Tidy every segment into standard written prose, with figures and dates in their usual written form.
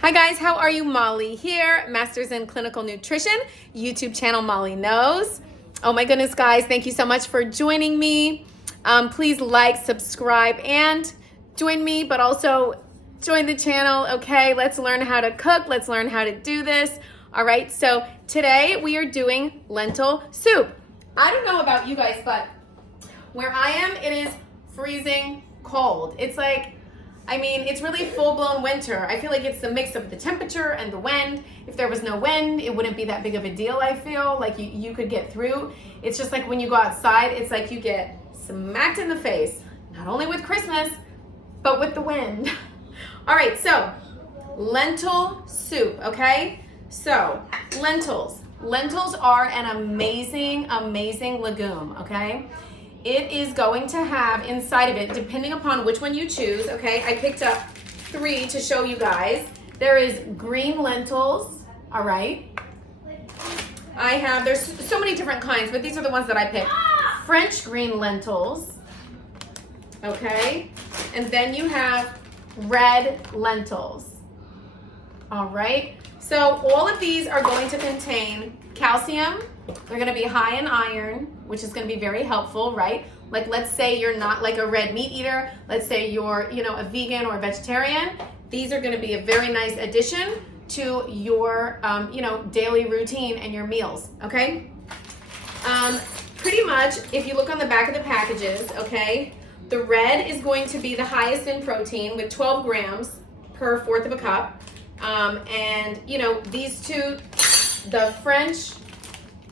Hi guys, how are you? Molly here, Masters in Clinical Nutrition, YouTube channel Molly Knows. Oh my goodness guys, thank you so much for joining me. Please like, subscribe, and join me, but also join the channel, okay? Let's learn how to cook, let's learn how to do this. All right, so today we are doing lentil soup. I don't know about you guys, but where I am, it is freezing cold. It's like, it's really full-blown winter. I feel like it's the mix of the temperature and the wind. If there was no wind, it wouldn't be that big of a deal, I feel. Like you could get through. It's just like when you go outside, it's like you get smacked in the face. Not only with Christmas, but with the wind. All right, so lentil soup, okay? So lentils. Lentils are an amazing, amazing legume, okay? It is going to have inside of it, depending upon which one you choose, okay? I picked up 3 to show you guys. There is green lentils, all right? There's so many different kinds, but these are the ones that I picked. French green lentils, okay? And then you have red lentils, all right? So all of these are going to contain calcium. They're gonna be high in iron, which is gonna be very helpful, right? Like let's say you're not like a red meat eater. Let's say you're, a vegan or a vegetarian. These are gonna be a very nice addition to your, daily routine and your meals, okay? Pretty much, if you look on the back of the packages, okay, the red is going to be the highest in protein with 12 grams per 1/4 of a cup. These two, the French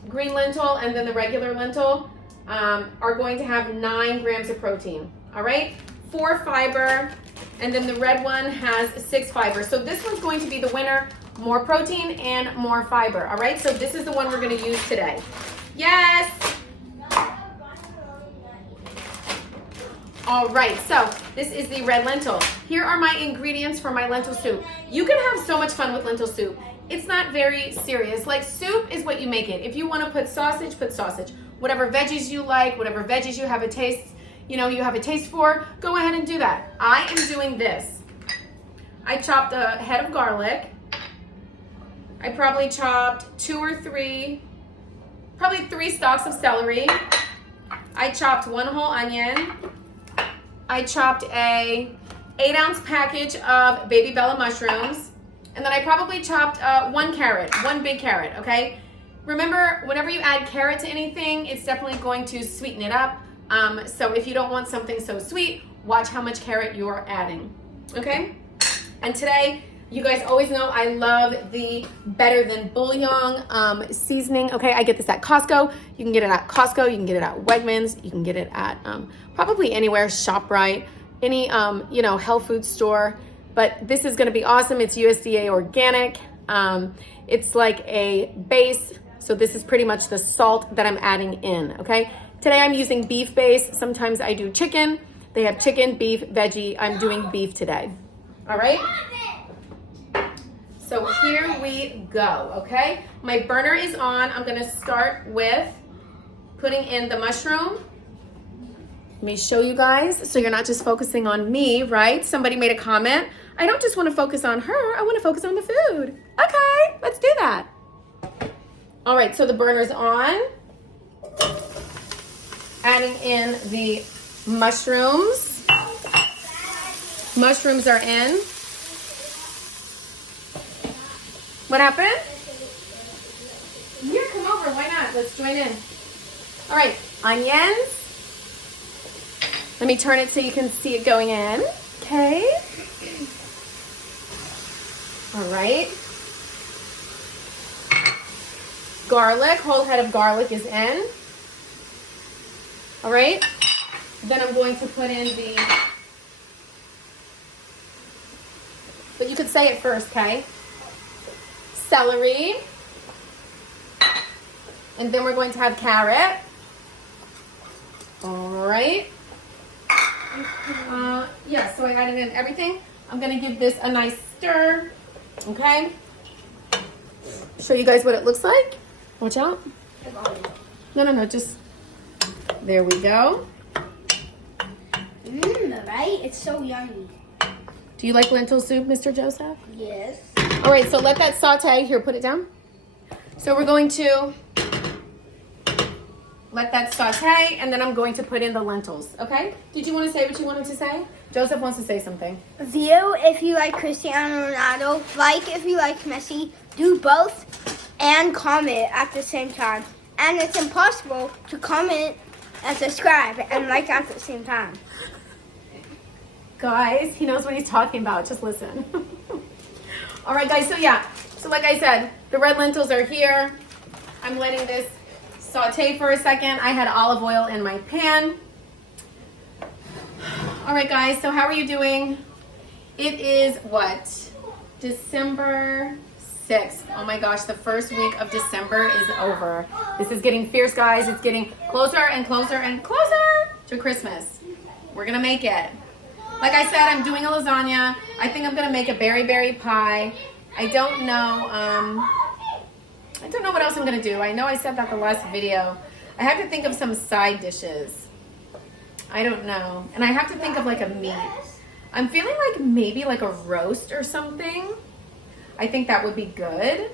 green lentil and then the regular lentil are going to have 9 grams of protein, all right? 4 fiber, and then the red one has 6 fiber. So this one's going to be the winner, more protein and more fiber, all right? So this is the one we're gonna use today. Yes! All right, so this is the red lentil. Here are my ingredients for my lentil soup. You can have so much fun with lentil soup. It's not very serious. Like soup is what you make it. If you want to put sausage, put sausage. Whatever veggies you like, whatever veggies you have a taste, you have a taste for, go ahead and do that. I am doing this. I chopped a head of garlic. I probably chopped 2 or 3, probably 3 stalks of celery. I chopped 1 whole onion. I chopped a 8-ounce package of baby Bella mushrooms. And then I probably chopped 1 carrot, 1 big carrot, okay? Remember, whenever you add carrot to anything, it's definitely going to sweeten it up. So if you don't want something so sweet, watch how much carrot you're adding, okay? And today, you guys always know I love the Better Than Bouillon seasoning, okay? I get this at Costco. You can get it at Costco, you can get it at Wegmans, you can get it at probably anywhere, ShopRite, any, health food store. But this is gonna be awesome. It's USDA organic. It's like a base. So this is pretty much the salt that I'm adding in, okay? Today I'm using beef base. Sometimes I do chicken. They have chicken, beef, veggie. I'm doing beef today, all right? So here we go, okay? My burner is on. I'm gonna start with putting in the mushroom. Let me show you guys so you're not just focusing on me, right? Somebody made a comment. I don't just want to focus on her, I want to focus on the food. Okay, let's do that. All right, so the burner's on. Adding in the mushrooms. Mushrooms are in. What happened? Here, come over, why not? Let's join in. All right, onions. Let me turn it so you can see it going in, okay? All right. Garlic, whole head of garlic is in. All right. Then I'm going to put in but you could say it first, okay? Celery. And then we're going to have carrot. All right. So I added in everything. I'm gonna give this a nice stir, okay? Show you guys what it looks like. Watch out. No, just, there we go. Right? It's so yummy. Do you like lentil soup, Mr. Joseph? Yes. All right, so let that saute. Here, put it down. So we're going to let that saute, and then I'm going to put in the lentils, okay? Did you want to say what you wanted to say? Joseph wants to say something. View if you like Cristiano Ronaldo, like if you like Messi, do both, and comment at the same time. And it's impossible to comment and subscribe and like at the same time. Guys, he knows what he's talking about. Just listen. All right, guys, so like I said, the red lentils are here. I'm letting this saute for a second. I had olive oil in my pan. All right, guys, so how are you doing? It is what? December 6th. Oh my gosh, the first week of December is over. This is getting fierce, guys. It's getting closer and closer and closer to Christmas. We're gonna make it. Like I said, I'm doing a lasagna. I think I'm gonna make a berry pie. I don't know what else I'm gonna do. I know I said that the last video. I have to think of some side dishes. I don't know. And I have to think of like a meat. I'm feeling like maybe like a roast or something. I think that would be good.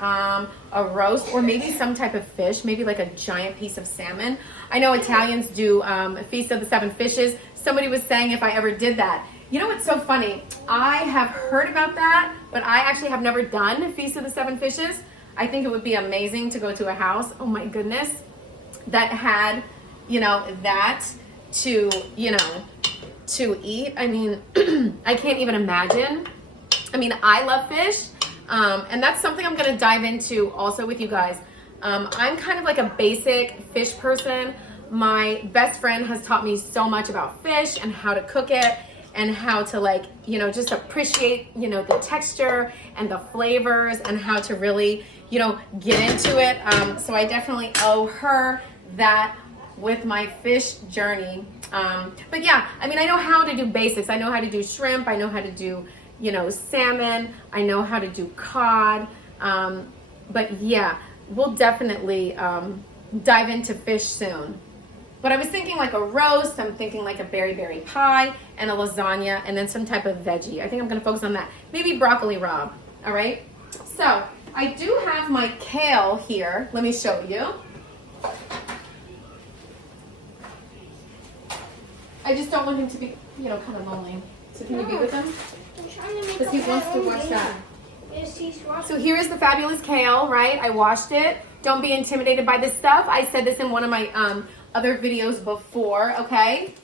A roast or maybe some type of fish, maybe like a giant piece of salmon. I know Italians do a Feast of the Seven Fishes. Somebody was saying if I ever did that. You know what's so funny? I have heard about that, but I actually have never done Feast of the Seven Fishes. I think it would be amazing to go to a house, oh my goodness, that had, you know, that to, you know, to eat. I mean, I can't even imagine. I mean, I love fish, and that's something I'm gonna dive into also with you guys. I'm kind of like a basic fish person. My best friend has taught me so much about fish and how to cook it and how to, like, you know, just appreciate, you know, the texture and the flavors and how to really, you know, get into it. So I definitely owe her that with my fish journey. But yeah, I mean, I know how to do basics. I know how to do shrimp. I know how to do, you know, salmon. I know how to do cod. But yeah, we'll definitely dive into fish soon. But I was thinking like a roast, I'm thinking like a berry pie and a lasagna and then some type of veggie. I think I'm gonna focus on that. Maybe broccoli rabe, all right? So I do have my kale here. Let me show you. I just don't want him to be, you know, kind of lonely. So can you be with him? Because he wants to watch that. So here is the fabulous kale, right? I washed it. Don't be intimidated by this stuff. I said this in one of my other videos before, okay?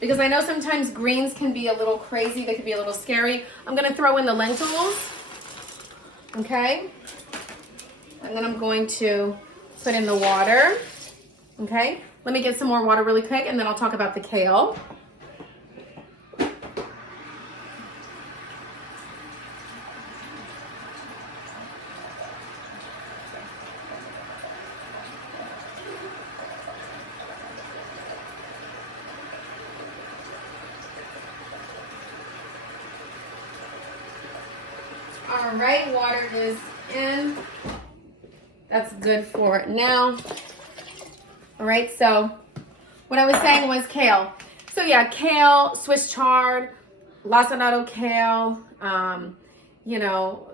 Because I know sometimes greens can be a little crazy. They can be a little scary. I'm going to throw in the lentils, okay? And then I'm going to put in the water, okay? Let me get some more water really quick, and then I'll talk about the kale. All right, water is in. That's good for now. All right, so what I was saying was kale. So yeah, kale, Swiss chard, lacinato kale, you know,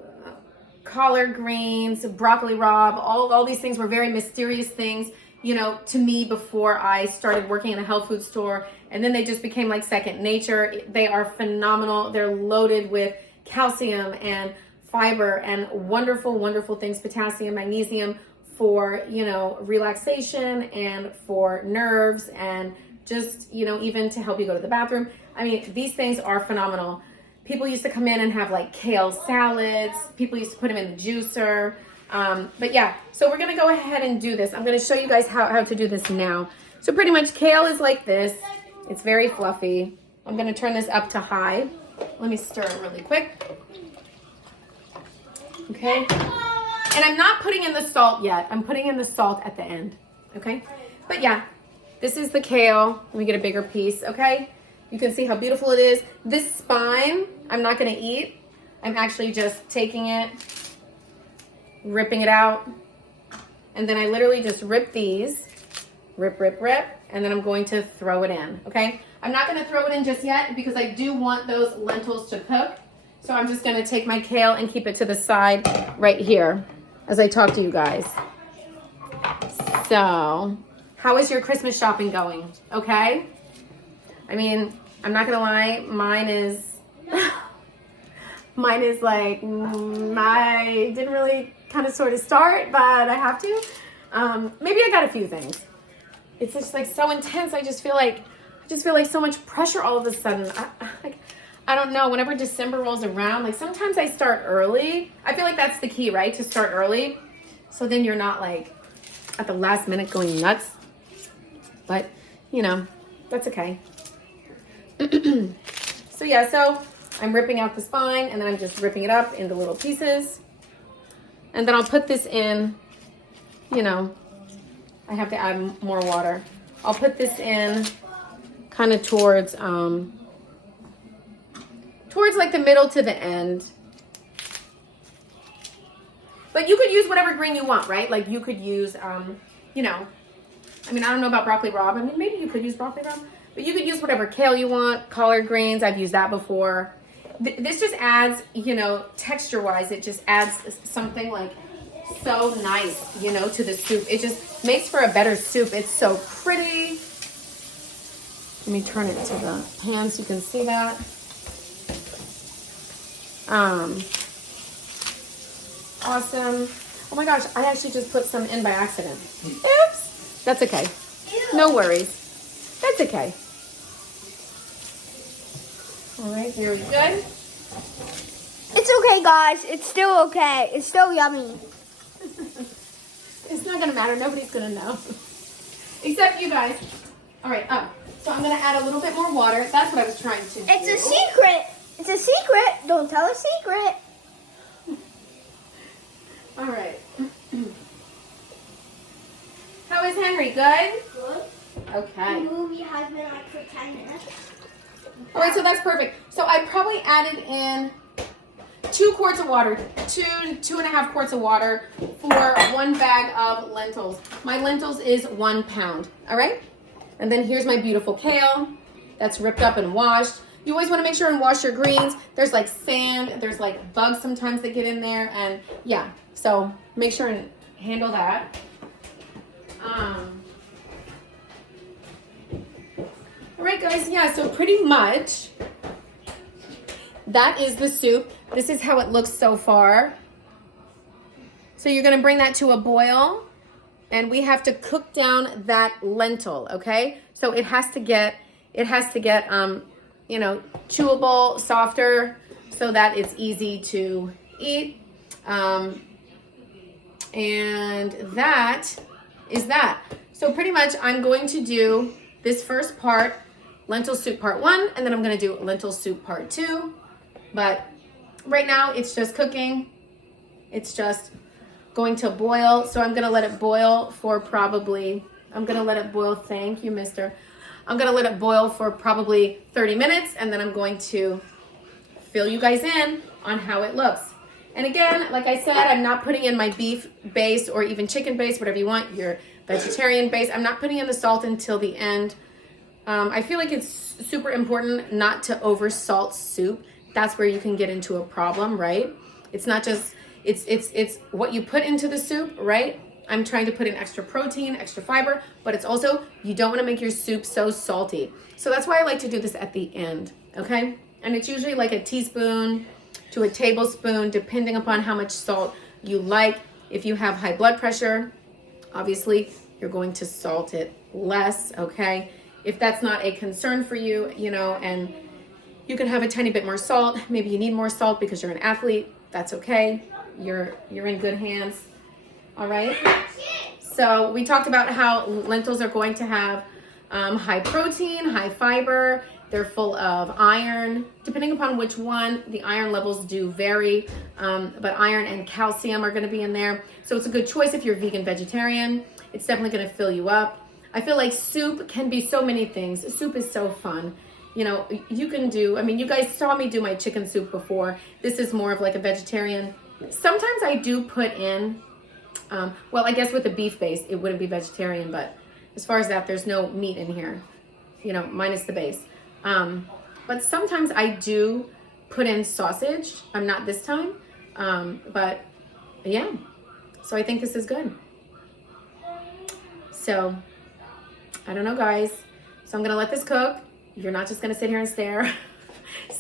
collard greens, broccoli rabe, all these things were very mysterious things, you know, to me before I started working in a health food store. And then they just became like second nature. They are phenomenal. They're loaded with calcium and fiber and wonderful, wonderful things, potassium, magnesium, for, you know, relaxation and for nerves and just, you know, even to help you go to the bathroom. I mean, these things are phenomenal. People used to come in and have like kale salads. People used to put them in the juicer. But yeah, so we're going to go ahead and do this. I'm going to show you guys how to do this now. So pretty much kale is like this. It's very fluffy. I'm going to turn this up to high. Let me stir it really quick. Okay. And I'm not putting in the salt yet. I'm putting in the salt at the end, okay? But yeah, this is the kale. Let me get a bigger piece, okay? You can see how beautiful it is. This spine, I'm not gonna eat. I'm actually just taking it, ripping it out, and then I literally just rip these, rip, and then I'm going to throw it in, okay? I'm not gonna throw it in just yet because I do want those lentils to cook. So I'm just gonna take my kale and keep it to the side right here as I talk to you guys. So, how is your Christmas shopping going? Okay? I mean, I'm not gonna lie, mine is like, I didn't really kind of sort of start, but I have to. Maybe I got a few things. It's just like so intense. I just feel like so much pressure all of a sudden. I don't know. Whenever December rolls around, like sometimes I start early. I feel like that's the key, right? To start early. So then you're not like at the last minute going nuts. But, you know, that's okay. So yeah, so I'm ripping out the spine and then I'm just ripping it up into little pieces. And then I'll put this in, you know, I have to add more water. I'll put this in kind of towards like the middle to the end. But you could use whatever green you want, right? Like you could use, you know, I mean, I don't know about broccoli rabe. I mean, maybe you could use broccoli rabe, but you could use whatever kale you want, collard greens. I've used that before. This just adds, you know, texture-wise, it just adds something like so nice, you know, to the soup. It just makes for a better soup. It's so pretty. Let me turn it to the pan so you can see that. Awesome. Oh my gosh, I actually just put some in by accident. Oops. That's okay. No worries. That's okay. All right, very good. It's okay, guys. It's still okay. It's still yummy. It's not gonna matter. Nobody's gonna know, except you guys. All right. So I'm gonna add a little bit more water. That's what I was trying to do. It's a secret. It's a secret. Don't tell a secret. All right. How is Henry? Good? Good. Okay. The movie has been like for 10 minutes. All right, so that's perfect. So I probably added in 2 quarts of water, 2.5 quarts of water for 1 bag of lentils. My lentils is 1 pound, all right? And then here's my beautiful kale that's ripped up and washed. You always want to make sure and wash your greens. There's like sand, there's like bugs sometimes that get in there, and yeah, so make sure and handle that. All right, guys, yeah, so pretty much that is the soup. This is how it looks so far. So you're gonna bring that to a boil, and we have to cook down that lentil, okay? So it has to get, you know, chewable, softer, so that it's easy to eat. And that is that. So pretty much I'm going to do this first part, lentil soup part 1, and then I'm gonna do lentil soup part 2. But right now it's just cooking. It's just going to boil. So I'm gonna let it boil for probably, thank you, mister. I'm gonna let it boil for probably 30 minutes, and then I'm going to fill you guys in on how it looks. And again, like I said, I'm not putting in my beef base or even chicken base, whatever you want, your vegetarian base. I'm not putting in the salt until the end. I feel like it's super important not to over salt soup. That's where you can get into a problem, right? It's not just, it's what you put into the soup, right? I'm trying to put in extra protein, extra fiber, but it's also, you don't want to make your soup so salty. So that's why I like to do this at the end, okay? And it's usually like a teaspoon to a tablespoon, depending upon how much salt you like. If you have high blood pressure, obviously you're going to salt it less, okay? If that's not a concern for you, you know, and you can have a tiny bit more salt. Maybe you need more salt because you're an athlete. That's okay. You're in good hands. All right. So we talked about how lentils are going to have high protein, high fiber. They're full of iron. Depending upon which one, the iron levels do vary. But iron and calcium are going to be in there. So it's a good choice if you're vegan, vegetarian. It's definitely going to fill you up. I feel like soup can be so many things. Soup is so fun. You know, you can do, I mean, you guys saw me do my chicken soup before. This is more of like a vegetarian. Sometimes I do put in, well, I guess with the beef base, it wouldn't be vegetarian, but as far as that, there's no meat in here, you know, minus the base. But sometimes I do put in sausage. I'm not this time, but yeah. So I think this is good. So I don't know, guys. So I'm gonna let this cook. You're not just gonna sit here and stare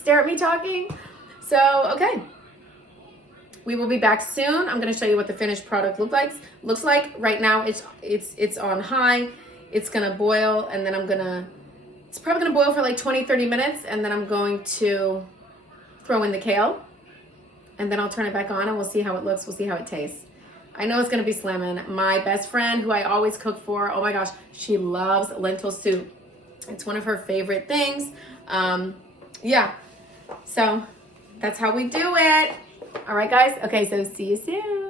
at me talking. So, okay. We will be back soon. I'm gonna show you what the finished product looks like. Right now it's on high. It's gonna boil, and then it's probably gonna boil for like 20-30 minutes, and then I'm going to throw in the kale, and then I'll turn it back on and we'll see how it looks. We'll see how it tastes. I know it's gonna be slamming. My best friend, who I always cook for, oh my gosh, she loves lentil soup. It's one of her favorite things. Yeah, so that's how we do it. All right, guys. Okay, so see you soon.